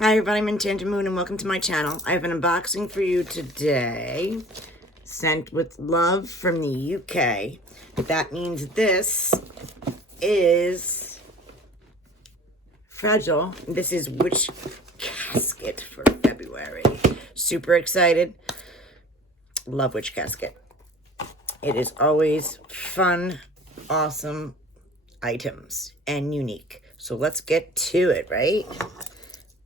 Hi everybody, I'm Enchanted Moon and welcome to my channel. I have an unboxing for you today, sent with love from the UK. That means this is fragile. This is Witch Casket for February. Super excited. Love Witch Casket. It is always fun, awesome items and unique. So let's get to it, right?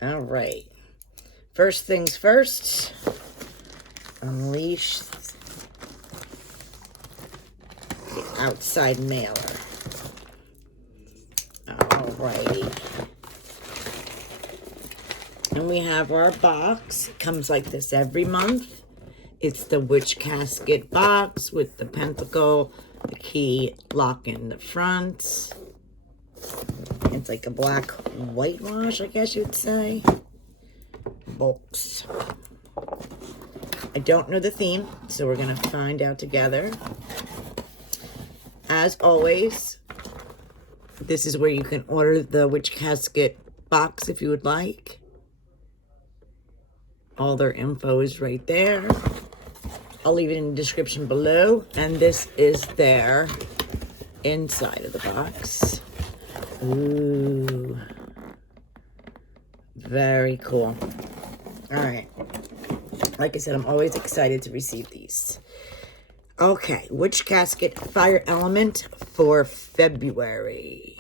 All right. First things first, unleash the outside mailer. All righty. And we have our box. It comes like this every month. It's the Witch Casket box with the pentacle, the key lock in the front. It's like a black whitewash, I guess you'd say. Box. I don't know the theme, so we're going to find out together. As always, this is where you can order the Witch Casket box if you would like. All their info is right there. I'll leave it in the description below. And this is their inside of the box. Ooh. Very cool. All right. Like I said, I'm always excited to receive these. Okay. Witch Casket Fire Element for February.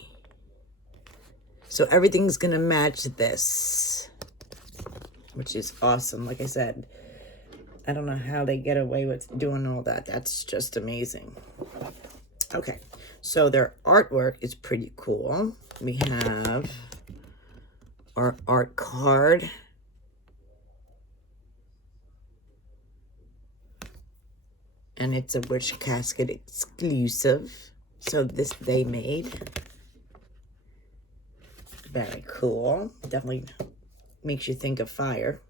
So everything's going to match this, which is awesome. Like I said, I don't know how they get away with doing all that. That's just amazing. Okay. So their artwork is pretty cool. We have our art card. And it's a Witch Casket exclusive. So this they made. Very cool. Definitely makes you think of fire.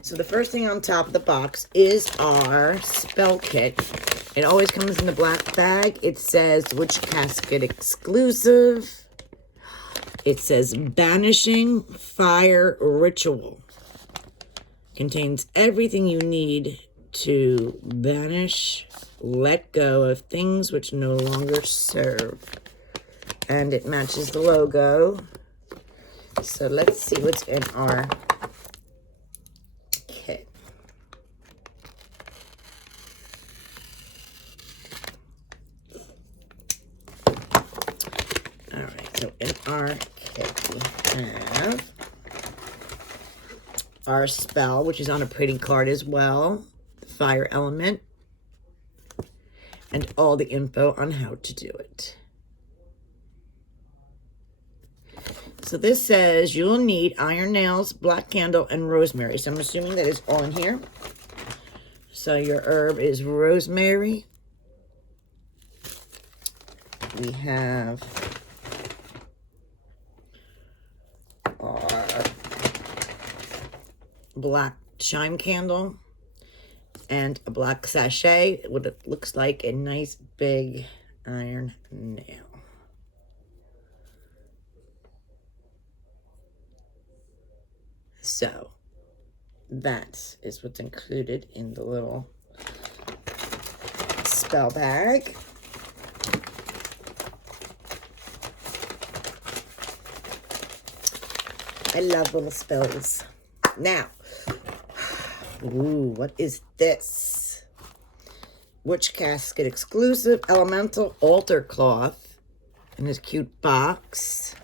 So the first thing on top of the box is our spell kit. It always comes in the black bag. It says Witch Casket exclusive. It says Banishing Fire Ritual. Contains everything you need to banish, let go of things which no longer serve. And it matches the logo. So let's see what's in our kit. All right, so in our kit we have our spell, which is on a pretty card as well, the fire element, and all the info on how to do it. So this says you'll need iron nails, black candle, and rosemary. So I'm assuming that is all in here. So your herb is rosemary. We have our black chime candle and a black sachet, what it looks like a nice big iron nail. So that is what's included in the little spell bag. I love little spells. Now, ooh, what is this? Witch Casket exclusive elemental altar cloth in this cute box.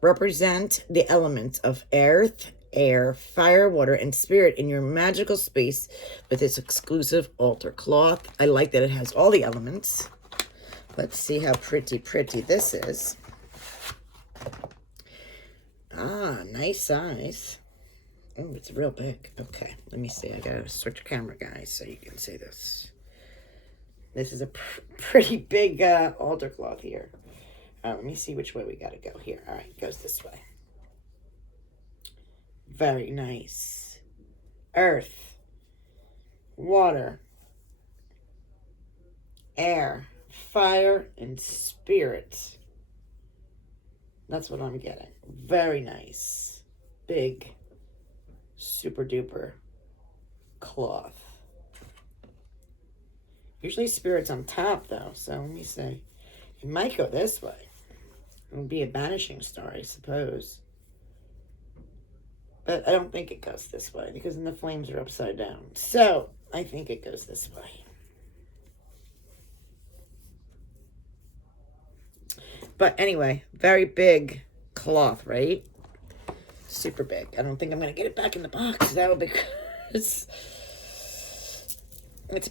Represent the elements of earth, air, fire, water, and spirit in your magical space with this exclusive altar cloth. I like that it has all the elements. Let's see how pretty this is. Ah, nice size. Oh, it's real big. Okay, let me see. I gotta switch camera, guys, so you can see this. This is a pretty big altar cloth here. Let me see which way we gotta go here. All right, it goes this way. Very nice. Earth, water, air, fire, and spirit. That's what I'm getting. Very nice. Big, super duper cloth. Usually spirit's on top though, so let me see. It might go this way. It would be a banishing star, I suppose. But I don't think it goes this way because then the flames are upside down. So I think it goes this way. But anyway, very big cloth, right? Super big. I don't think I'm going to get it back in the box. That would be... it's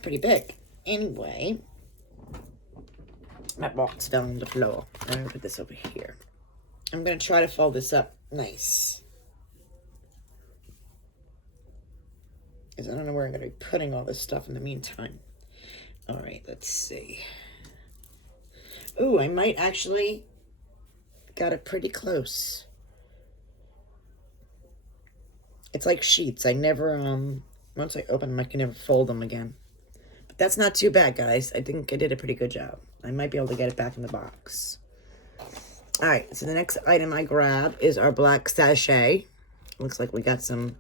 pretty big. Anyway, my box fell on the floor. I'm going to put this over here. I'm going to try to fold this up nice. Because I don't know where I'm going to be putting all this stuff in the meantime. All right, let's see. Ooh, I might actually got it pretty close. It's like sheets. I never, once I open them, I can never fold them again. But that's not too bad, guys. I think I did a pretty good job. I might be able to get it back in the box. All right, so the next item I grab is our black sachet. Looks like we got some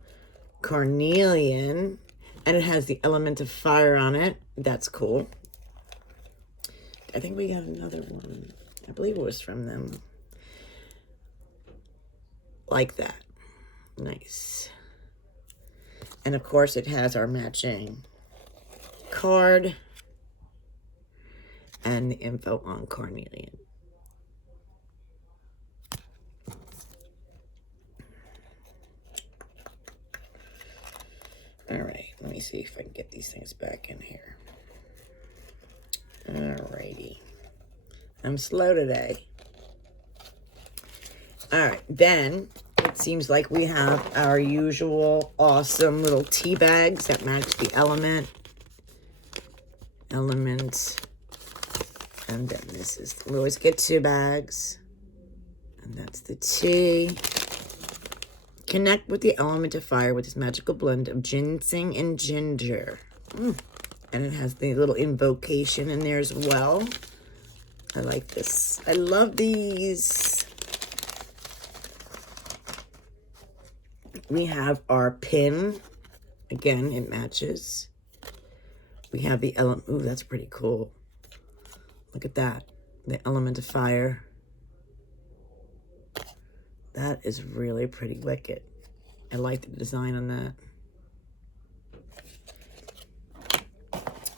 carnelian, and it has the element of fire on it. That's cool. I think we got another one. I believe it was from them. Like that. Nice. And of course it has our matching card and the info on carnelian. All right, let me see if I can get these things back in here. Alrighty. I'm slow today. Alright, then it seems like we have our usual awesome little tea bags that match the element. And then this is, we always get 2 bags. And that's the tea. Connect with the element of fire with this magical blend of ginseng and ginger. And it has the little invocation in there as well. I like this. I love these. We have our pin. Again, it matches. We have the element. Ooh, that's pretty cool. Look at that. The element of fire. That is really pretty wicked. I like the design on that.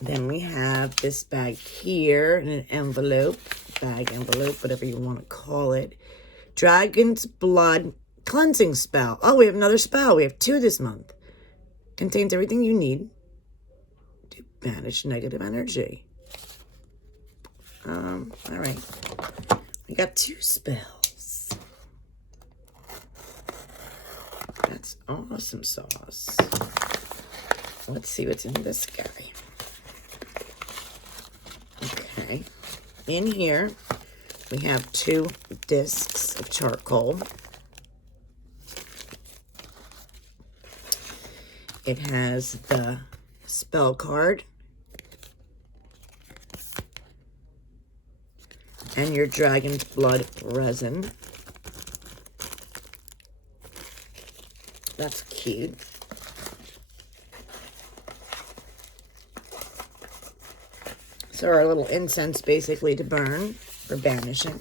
Then we have this bag here in an envelope, bag envelope, whatever you want to call it. Dragon's Blood Cleansing Spell. Oh, we have another spell. We have 2 this month. Contains everything you need to banish negative energy. All right. We got 2 spells. That's awesome sauce. Let's see what's in this guy. Okay, in here we have 2 discs of charcoal. It has the spell card and your Dragon's Blood resin. That's cute. So our little incense basically to burn for banishing.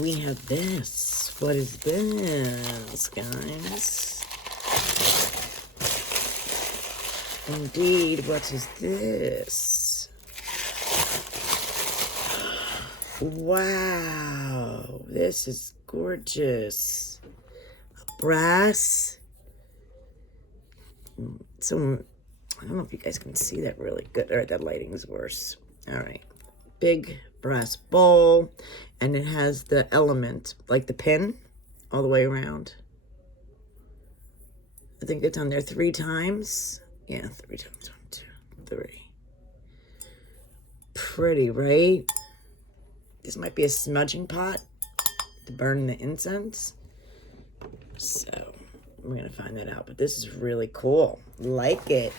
We have this. What is this, guys? Indeed, what is this? Wow, this is gorgeous. Brass. So, I don't know if you guys can see that really good. Or that lighting's worse. All right. Big brass bowl. And it has the element, like the pin, all the way around. I think it's on there 3 times. Yeah, 3 times. 1, 2, 3. Pretty, right? This might be a smudging pot to burn the incense. So, we're going to find that out. But this is really cool. Like it.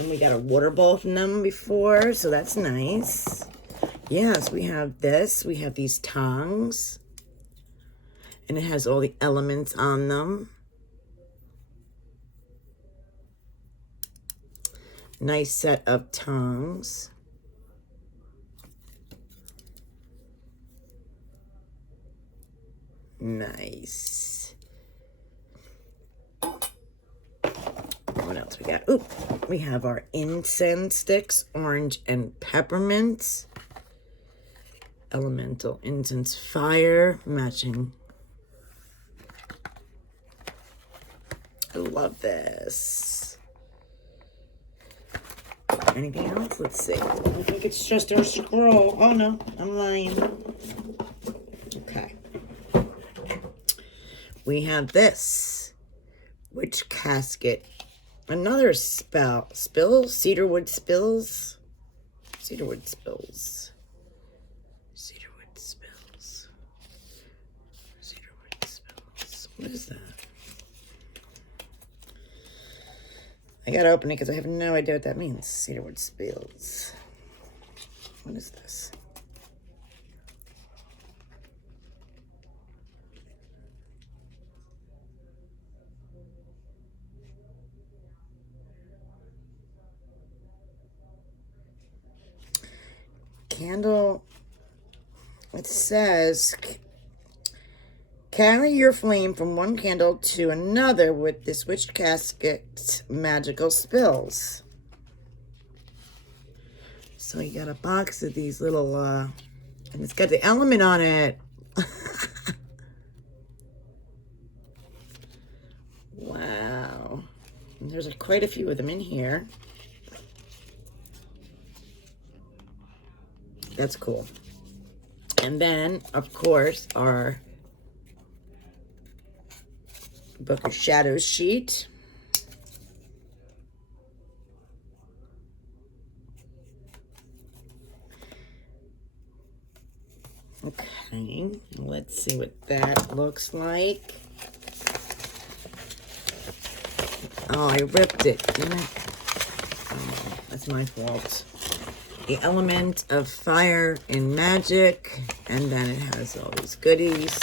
And we got a water bowl from them before, so that's nice. Yes, we have this. We have these tongs. And it has all the elements on them. Nice set of tongs. Nice. What else we got? Ooh, we have our incense sticks, orange and peppermint. Elemental incense fire, matching. I love this. Anything else? Let's see. I think it's just our scroll. Oh no, I'm lying. Okay. We have this Witch Casket. Another spills, cedarwood spills. Cedarwood spills. Cedarwood spills. Cedarwood spills. What is that? I gotta open it because I have no idea what that means. Cedarwood spills. What is this? Candle. It says, carry your flame from one candle to another with this Witch Casket magical spills. So you got a box of these little, and it's got the element on it. Wow. And there's quite a few of them in here. That's cool. And then, of course, our Book of Shadows sheet. Okay, let's see what that looks like. Oh, I ripped it, didn't I? Oh, that's my fault. The element of fire in magic, and then it has all these goodies.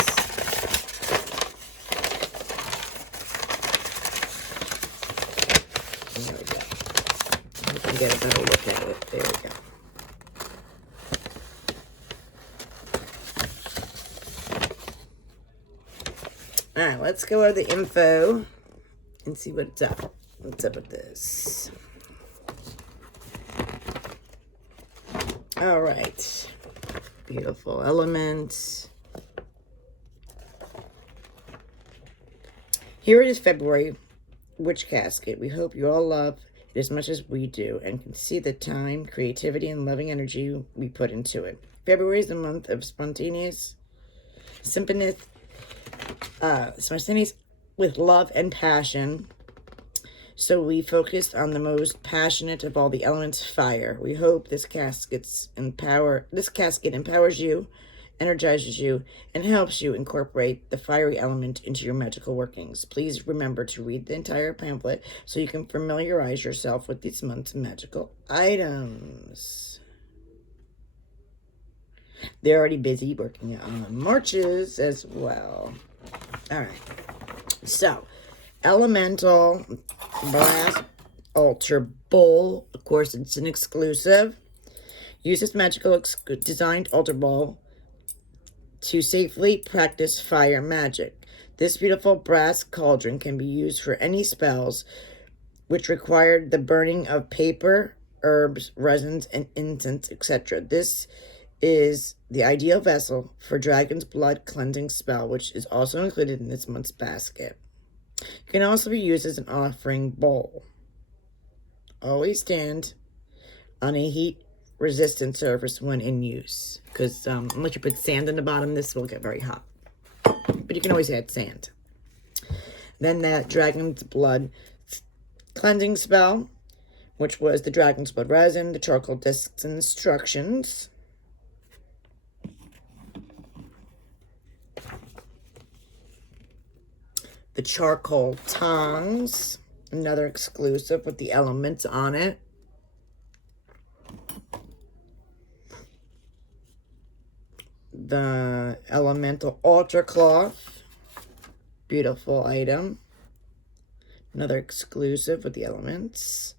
There we go. We can get a better look at it. There we go. All right, let's go over the info and see what's up. What's up with this? All right. Beautiful elements. Here it is, February Witch Casket. We hope you all love it as much as we do and can see the time, creativity, and loving energy we put into it. February is the month of spontaneous with love and passion. So we focused on the most passionate of all the elements, fire. We hope this casket empowers you, energizes you, and helps you incorporate the fiery element into your magical workings. Please remember to read the entire pamphlet so you can familiarize yourself with this month's magical items. They're already busy working on Marches as well. All right. So, Elemental Brass Altar Bowl. Of course, it's an exclusive. Use this magical designed altar bowl to safely practice fire magic. This beautiful brass cauldron can be used for any spells which required the burning of paper, herbs, resins, and incense, etc. This is the ideal vessel for dragon's blood cleansing spell, which is also included in this month's basket. It can also be used as an offering bowl. Always stand on a heat-resistant surface when in use, because unless you put sand in the bottom, this will get very hot. But you can always add sand. Then that dragon's blood cleansing spell, which was the dragon's blood resin, the charcoal discs, and instructions. The charcoal tongs, another exclusive with the elements on it. the Elemental Ultra Cloth. Beautiful item. Another exclusive with the elements.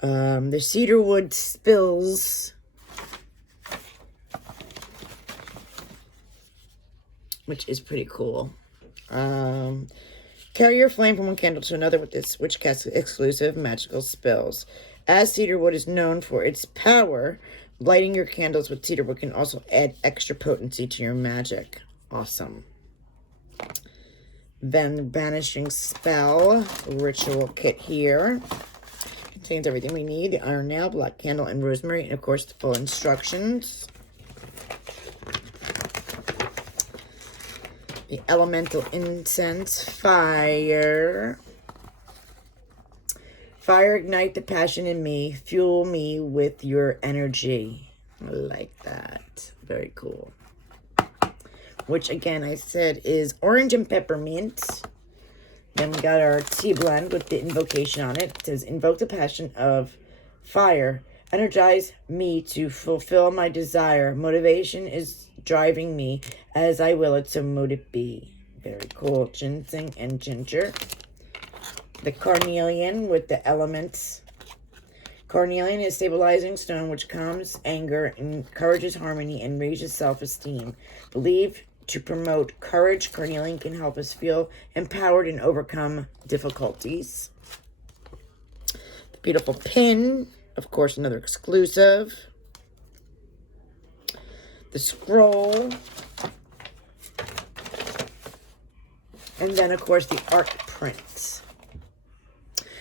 The Cedarwood Spills, which is pretty cool. Carry your flame from one candle to another with this Witch Casket exclusive magical spills. As cedarwood is known for its power, lighting your candles with cedarwood can also add extra potency to your magic. Awesome. Then the Banishing Spell Ritual Kit here. Contains everything we need. The iron nail, black candle, and rosemary. And of course the full instructions. The Elemental Incense Fire. Fire, ignite the passion in me. Fuel me with your energy. I like that. Very cool. Which again I said is orange and peppermint. Then we got our tea blend with the invocation on it. It says, invoke the passion of fire. Energize me to fulfill my desire. Motivation is driving me as I will it, so mote it be. Very cool. Ginseng and ginger. The carnelian with the elements. Carnelian is stabilizing stone which calms anger, encourages harmony, and raises self-esteem. Believe to promote courage, carnelian can help us feel empowered and overcome difficulties. The beautiful pin, of course, another exclusive. The scroll. And then, of course, the art print.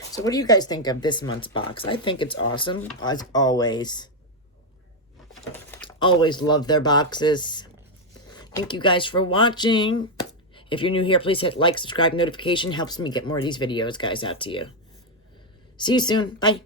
So what do you guys think of this month's box? I think it's awesome, as always. Always love their boxes. Thank you guys for watching. If you're new here, please hit like, subscribe, notification. Helps me get more of these videos, guys, out to you. See you soon. Bye.